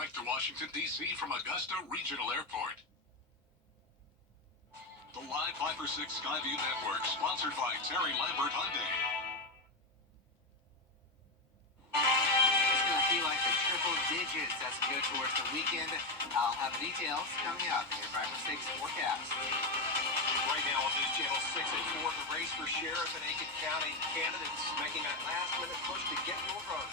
direct to Washington, D.C. from Augusta Regional Airport. The Live 5 for 6 Skyview Network, sponsored by Terry Lambert Hyundai. It's going to feel like the triple digits as we go towards the weekend. I'll have details coming up in your 5 for 6 forecast. Right now on News Channel 6 at 4, the race for sheriff in Aiken County. Candidates making that last-minute push to get your vote.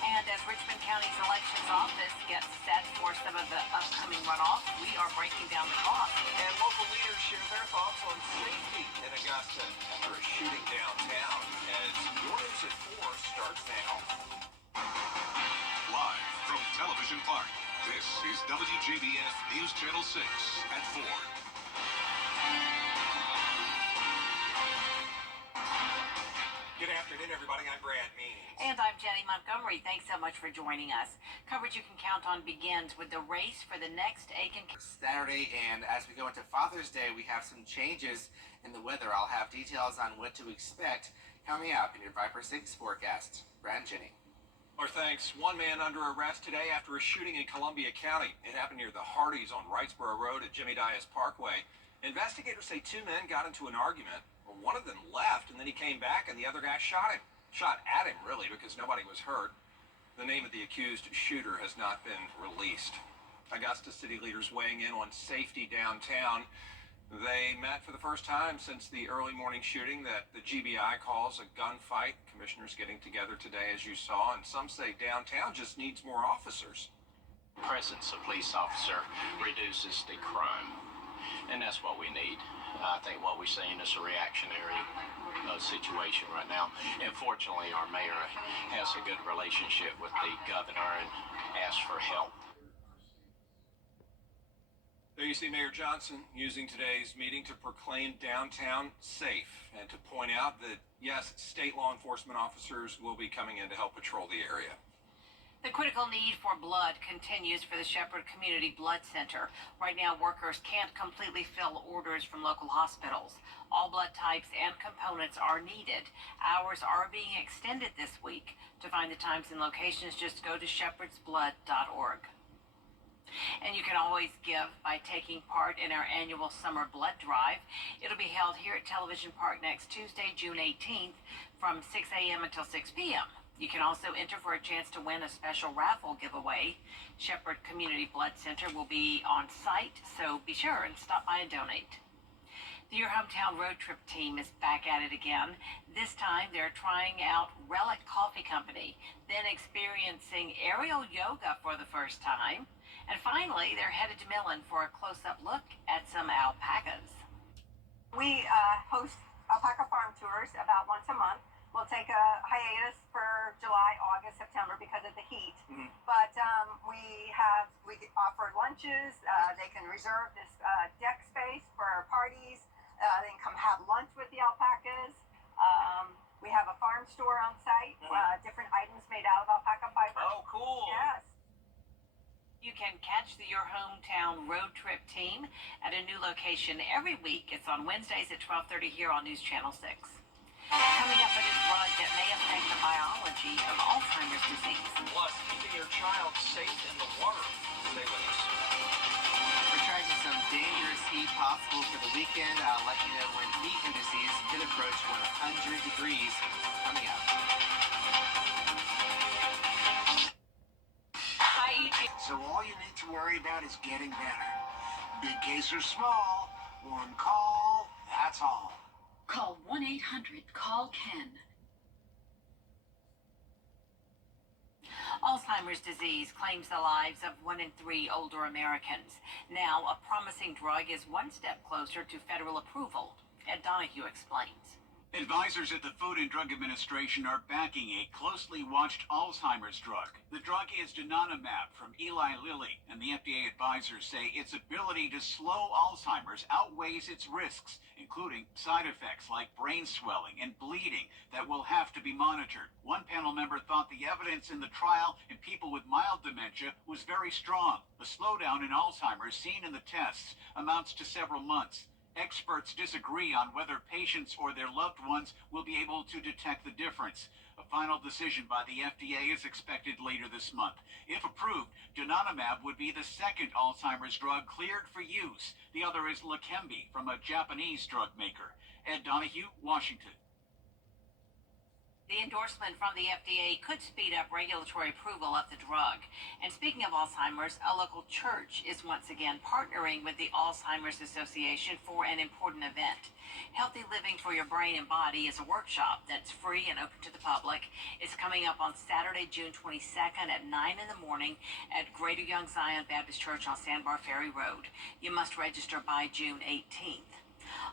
And as Richmond County's elections office gets set for some of the upcoming runoffs, we are breaking down the clock. And local leaders share their thoughts on safety in Augusta after a shooting downtown. As your news at 4 starts now. Live from Television Park, this is WJBF News Channel 6 at 4. Good afternoon, everybody. I'm Brad Means. And I'm Jenny Montgomery. Thanks so much for joining us. Coverage you can count on begins with the race for the next Aiken Saturday, and as we go into Father's Day, we have some changes in the weather. I'll have details on what to expect coming up in your 5 for 6 forecast. Brad and Jenny. Our thanks. One man under arrest today after a shooting in Columbia County. It happened near the Hardys on Wrightsboro Road at Jimmy Dias Parkway. Investigators say two men got into an argument. One of them left, and then he came back, and the other guy shot him. Shot at him, really, because nobody was hurt. The name of the accused shooter has not been released. Augusta city leaders weighing in on safety downtown. They met for the first time since the early morning shooting that the GBI calls a gunfight. Commissioners getting together today, as you saw, and some say downtown just needs more officers. Presence of police officer reduces the crime, and that's what we need. I think what we're seeing is a reactionary situation right now. And fortunately, our mayor has a good relationship with the governor and asks for help. There you see Mayor Johnson using today's meeting to proclaim downtown safe and to point out that, yes, state law enforcement officers will be coming in to help patrol the area. The critical need for blood continues for the Shepherd Community Blood Center. Right now, workers can't completely fill orders from local hospitals. All blood types and components are needed. Hours are being extended this week. To find the times and locations, just go to shepherdsblood.org. And you can always give by taking part in our annual summer blood drive. It'll be held here at Television Park next Tuesday, June 18th from 6 a.m. until 6 p.m. You can also enter for a chance to win a special raffle giveaway. Shepherd Community Blood Center will be on site, so be sure and stop by and donate. The Your Hometown Road Trip team is back at it again. This time they're trying out Relic Coffee Company, then experiencing aerial yoga for the first time. And finally, they're headed to Millen for a close-up look at some alpacas. We host alpaca farm tours about once a month. We'll take a hiatus for July, August, September because of the heat. But we offer lunches. They can reserve this deck space for parties. They can come have lunch with the alpacas. We have a farm store on site. Different items made out of alpaca fiber. Oh, cool. Yes. You can catch the Your Hometown Road Trip team at a new location every week. It's on Wednesdays at 12:30 here on News Channel 6. Coming up, a new drug that may affect the biology of Alzheimer's disease. Plus, keeping your child safe in the water. Stay with us. We're tracking some dangerous heat possible for the weekend. I'll let you know when heat indices could approach 100 degrees coming up. So all you need to worry about is getting better. Big case or small, one call, that's all. Call 1-800-CALL-KEN. Alzheimer's disease claims the lives of 1 in 3 older Americans. Now, a promising drug is one step closer to federal approval. Ed Donahue explains. Advisors at the Food and Drug Administration are backing a closely watched Alzheimer's drug. The drug is donanemab from Eli Lilly, and the FDA advisors say its ability to slow Alzheimer's outweighs its risks, including side effects like brain swelling and bleeding that will have to be monitored. One panel member thought the evidence in the trial in people with mild dementia was very strong. The slowdown in Alzheimer's seen in the tests amounts to several months. Experts disagree on whether patients or their loved ones will be able to detect the difference. A final decision by the FDA is expected later this month. If approved, donanemab would be the second Alzheimer's drug cleared for use. The other is Leqembi from a Japanese drug maker. Ed Donahue, Washington. The endorsement from the FDA could speed up regulatory approval of the drug. And speaking of Alzheimer's, a local church is once again partnering with the Alzheimer's Association for an important event. Healthy Living for Your Brain and Body is a workshop that's free and open to the public. It's coming up on Saturday, June 22nd at 9 in the morning at Greater Young Zion Baptist Church on Sandbar Ferry Road. You must register by June 18th.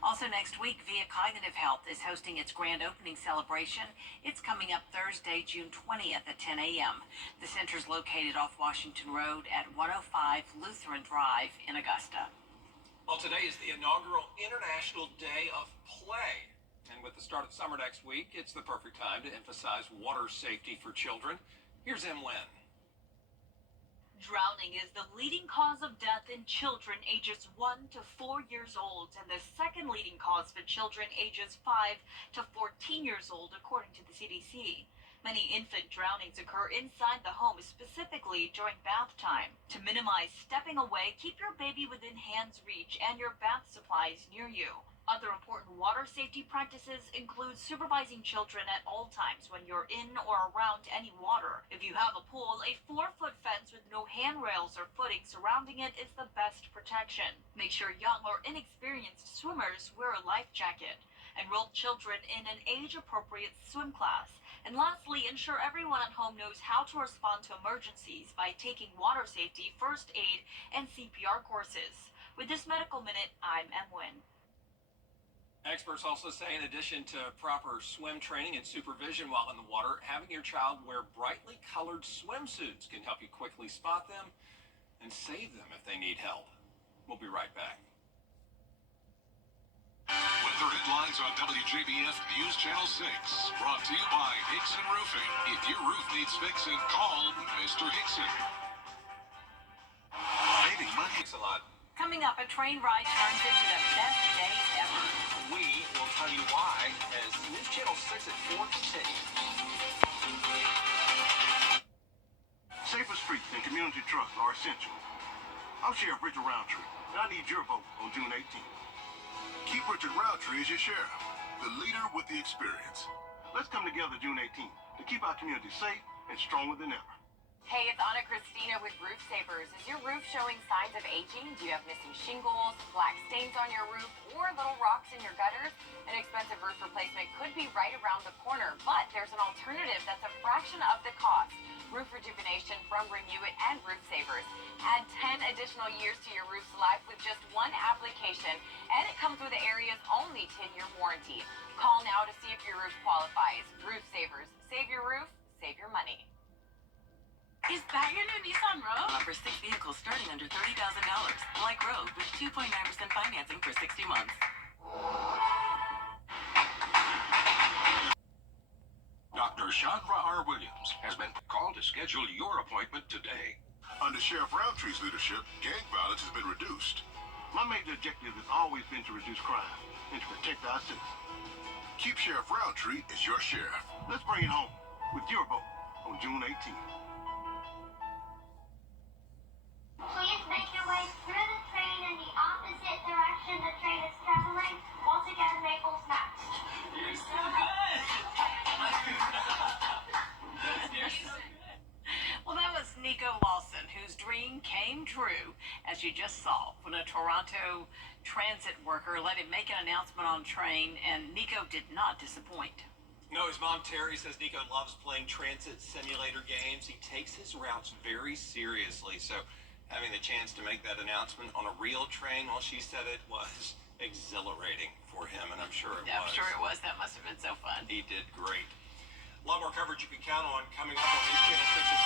Also next week, Via Cognitive Health is hosting its grand opening celebration. It's coming up Thursday, June 20th at 10 a.m. The center is located off Washington Road at 105 Lutheran Drive in Augusta. Well, today is the inaugural International Day of Play. And with the start of summer next week, it's the perfect time to emphasize water safety for children. Here's Em Lynn. Drowning is the leading cause of death in children ages 1 to 4 years old and the second leading cause for children ages 5 to 14 years old, according to the CDC. Many infant drownings occur inside the home, specifically during bath time. To minimize stepping away, keep your baby within hand's reach and your bath supplies near you. Other important water safety practices include supervising children at all times when you're in or around any water. If you have a pool, a 4-foot fence with no handrails or footing surrounding it is the best protection. Make sure young or inexperienced swimmers wear a life jacket. Enroll children in an age-appropriate swim class. And lastly, ensure everyone at home knows how to respond to emergencies by taking water safety, first aid, and CPR courses. With this Medical Minute, I'm Em Lynn. Experts also say in addition to proper swim training and supervision while in the water, having your child wear brightly colored swimsuits can help you quickly spot them and save them if they need help. We'll be right back. Weather headlines on WJBF News Channel 6. Brought to you by Hickson Roofing. If your roof needs fixing, call Mr. Hickson. Saving money. Thanks a lot. Coming up, a train ride turns into the best day ever. We will tell you why as News Channel 6 at 4 continues. Safer streets and community trust are essential. I'm Sheriff Richard Roundtree, and I need your vote on June 18th. Keep Richard Roundtree as your sheriff, the leader with the experience. Let's come together June 18th to keep our community safe and stronger than ever. Hey, it's Anna Christina with Roof Savers. Is your roof showing signs of aging? Do you have missing shingles, black stains on your roof, or little rocks in your gutters? An expensive roof replacement could be right around the corner, but there's an alternative that's a fraction of the cost. Roof rejuvenation from Renew It and Roof Savers. Add 10 additional years to your roof's life with just one application, and it comes with the area's only 10-year warranty. Call now to see if your roof qualifies. Roof Savers. Save your roof, save your money. Is that your new Nissan Rogue? Offers 6 vehicles starting under $30,000. Like Rogue with 2.9% financing for 60 months. Dr. Chandra R. Williams has been called to schedule your appointment today. Under Sheriff Roundtree's leadership, gang violence has been reduced. My major objective has always been to reduce crime and to protect our citizens. Keep Sheriff Roundtree as your sheriff. Let's bring it home with your vote on June 18th. Please make your way through the train in the opposite direction the train is traveling. Once again, Maple's next. You're so good. Well, that was Nico Lawson, whose dream came true, as you just saw, when a Toronto transit worker let him make an announcement on a train, and Nico did not disappoint. No, his mom Terry says Nico loves playing transit simulator games. He takes his routes very seriously, so having the chance to make that announcement on a real train, well, she said it was exhilarating for him, and I'm sure it was. I'm sure it was. That must have been so fun. He did great. A lot more coverage you can count on coming up on News Channel 6 at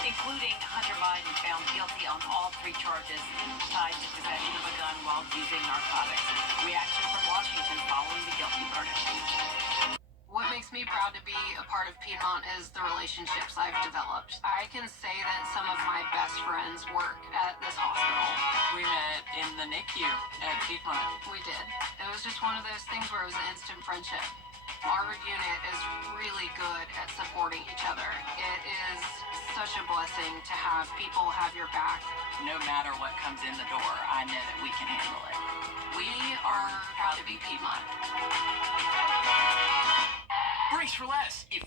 4:30. Including Hunter Biden found guilty on all 3 charges tied to possession of a gun while using narcotics. Reaction from Washington following the guilty verdict. What What makes me proud to be a part of Piedmont is the relationships I've developed. I can say that some of my best friends work at this hospital. We met in the NICU at Piedmont. We did. It was just one of those things where it was an instant friendship. Our unit is really good at supporting each other. It is such a blessing to have people have your back. No matter what comes in the door, I know that we can handle it. We are proud to be Piedmont. Brace for less. If you